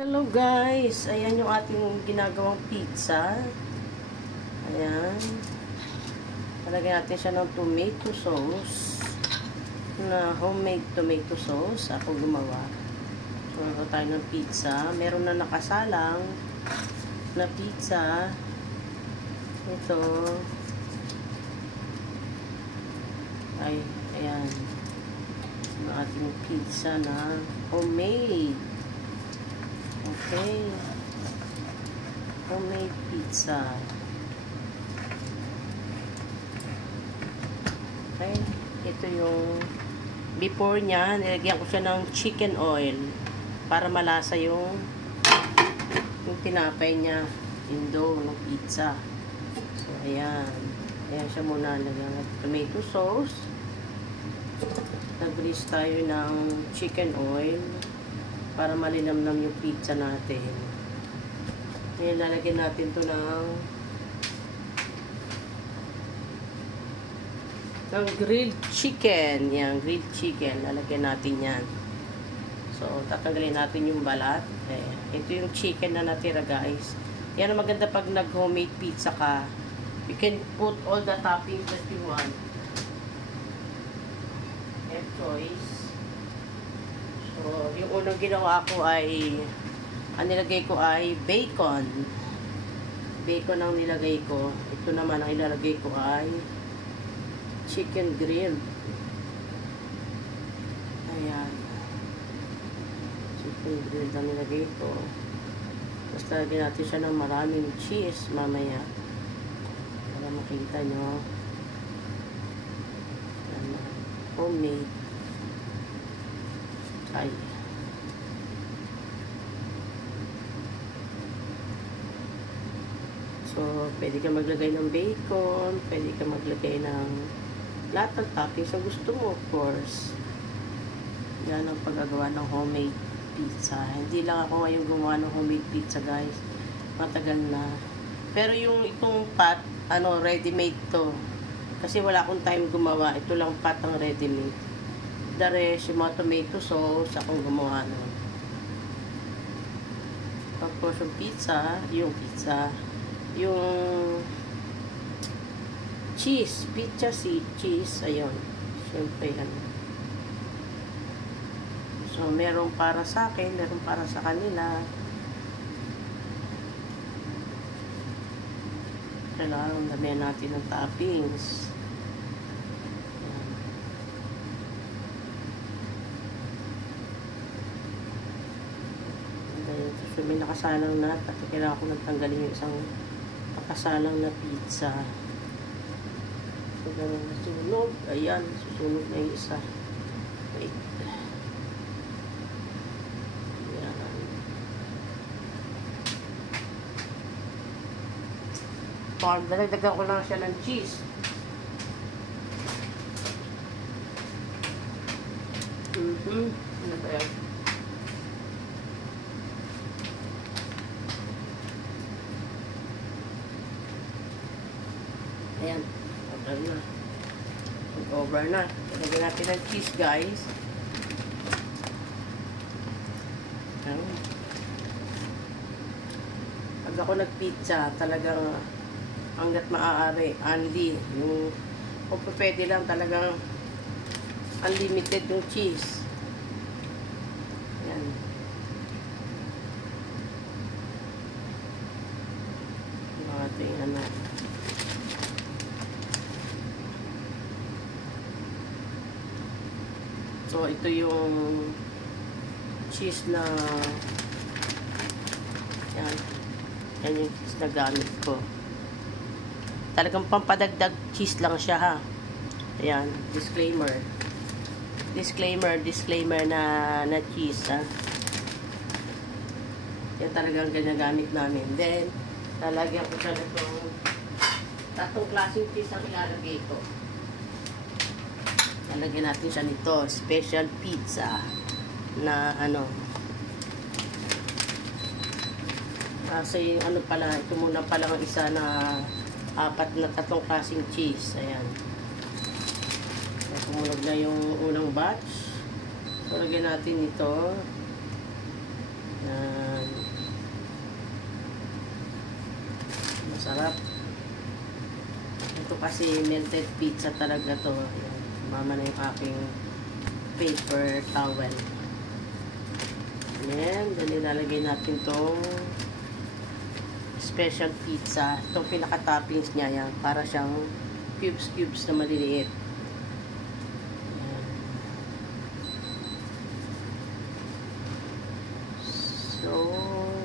Hello guys, ayan yung ating ginagawang pizza. Ayan. Talagyan natin siya ng tomato sauce. Na homemade tomato sauce. Ako gumawa. So, meron tayo ng pizza. Meron na nakasalang na pizza. Ito. Ay, ayan. Yung ating pizza na homemade. Okay. Homemade pizza. Okay. Ito yung before niya, nilagyan ko siya ng chicken oil para malasa yung tinapay niya, yung dough ng pizza. So, ayan. Ayan siya muna. Lagyan ng tomato sauce. Nag-grease tayo ng chicken oil para malinamnam yung pizza natin. Ngayon, lalagyan natin to ng grilled chicken. Yan, grilled chicken. Lalagyan natin yan. So, tatanggalin natin yung balat. Ito yung chicken na natira, guys. Yan ang maganda pag nag-homemade pizza ka. You can put all the toppings that you want. Have choice. So, yung unang ginawa ko ay, ang nilagay ko ay bacon. Bacon ang nilagay ko. Ito naman ang ilalagay ko ay chicken grilled. Ayan. Chicken grilled ang nilagay ko. Basta lagyan natin siya ng maraming cheese mamaya. Para makita nyo. Ayan. Homemade. Ay. So, pwede ka maglagay ng bacon, pwede ka maglagay ng lahat ng toppings na gusto mo, of course. Yan ang paggagawa ng homemade pizza. Hindi lang ako ngayon gumawa ng homemade pizza, guys. Matagal na. Pero yung itong pot, ready-made to. Kasi wala akong time gumawa. Ito lang pot ang ready-made. The rest, yung mga tomato sauce, akong gumawa nun. Tapos yung pizza, yung cheese, pizza cheese, ayun. Siyempre yan. So, merong para sa akin, merong para sa kanila. Kailangan damihan natin ng toppings. So, may nakasalang na. Kasi kailangan ko nagtanggalin yung isang nakasalang na pizza. So, ganun na sunog. Ayan, susunog na yung isa. Wait. Ayan. Dalagdagan ko lang siya ng cheese. Ano ba yan? Ayan, over na. Over na. Lagyan natin ng cheese, guys. Ayan. Pag ako nagpizza, talagang hanggat maaari, only. Yung, kung pwede lang, talagang unlimited yung cheese. Ayan. Yung ating So, ito yung cheese na yan. Yan yung cheese na gamit ko. Talagang pampadagdag cheese lang siya, ha. Ayan. Disclaimer na cheese, ha. Yan talagang ginagamit namin. Then, lalagyan ko siya nitong tatlong klaseng cheese ang ilalagay ko. Lalagyan natin siya nito, special pizza na kasi pala, ito muna pala ang isa na apat na tatlong klaseng cheese. Ayan. Tumunog na yung unang batch. So, lagyan natin ito. Yan. masarap. Ito kasi melted pizza talaga to. Ayan. Mama na yung aking paper towel. Ayan. Then ilalagay natin tong special pizza. Itong pinaka-toppings niya yan. Para siyang cubes na maliliit. Ayan. So,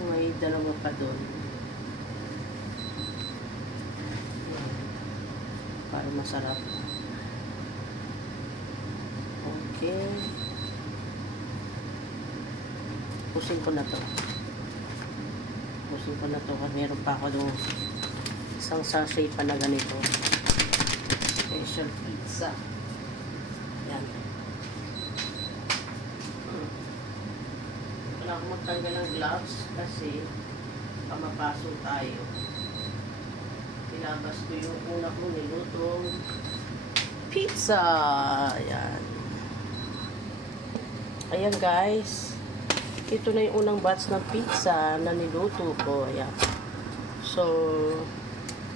may dalawa pa doon. Para masarap. Okay. Pusin ko na to. Pusin ko na to. Kasi meron pa ako doon isang sachet pa na ganito. Special pizza. Yan. Wala akong magtanggal ng gloves kasi pamapaso tayo. Ilabas ko yung una kong nilutong pizza. Ayan. Ayan guys. Ito na yung unang batch ng pizza na niluto ko. Ayan. So,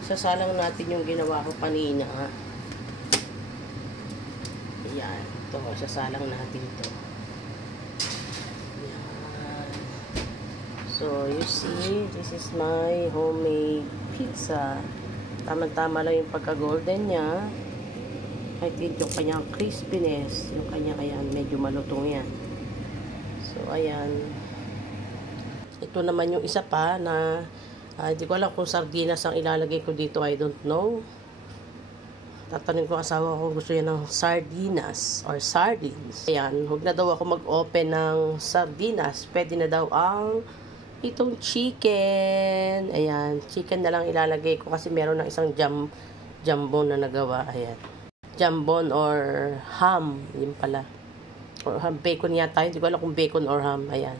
sasalang natin yung ginawa ko kanina. Ayan. Ito, sasalang natin ito. Ayan. So, you see, this is my homemade pizza. Tama-tama lang yung pagka-golden niya. I think yung kanyang crispiness, yung kanyang, ayan, medyo malutong yan. So, ayan. Ito naman yung isa pa na hindi ko alam kung sardinas ang ilalagay ko dito. I don't know. Tatanungin ko asawa ko gusto niya ng sardinas or sardines. Ayan, huwag na daw ako mag-open ng sardinas. Pwede na daw ang itong chicken. Ayan, chicken na lang ilalagay ko kasi meron ng isang jambon na nagawa. Ayan. Jambon or ham. Yun pala. Or ham, bacon yata. Hindi ko alam kung bacon or ham. Ayan.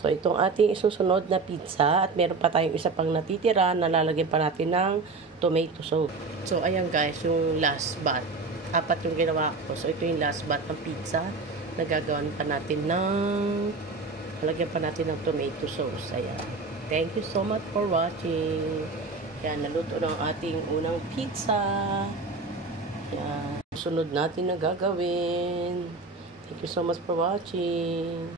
So, itong ating isusunod na pizza. At meron pa tayong isa pang natitira na lalagyan pa natin ng tomato sauce. So, ayan guys, yung last bat. 4 yung ginawa ko. So, ito yung last bat ng pizza. Nagagawan pa natin ng lagyan pa natin ng tomato sauce. Ayan. Thank you so much for watching. Ayan, naluto ng ating unang pizza. Ayan. Sunod natin na gagawin. Thank you so much for watching.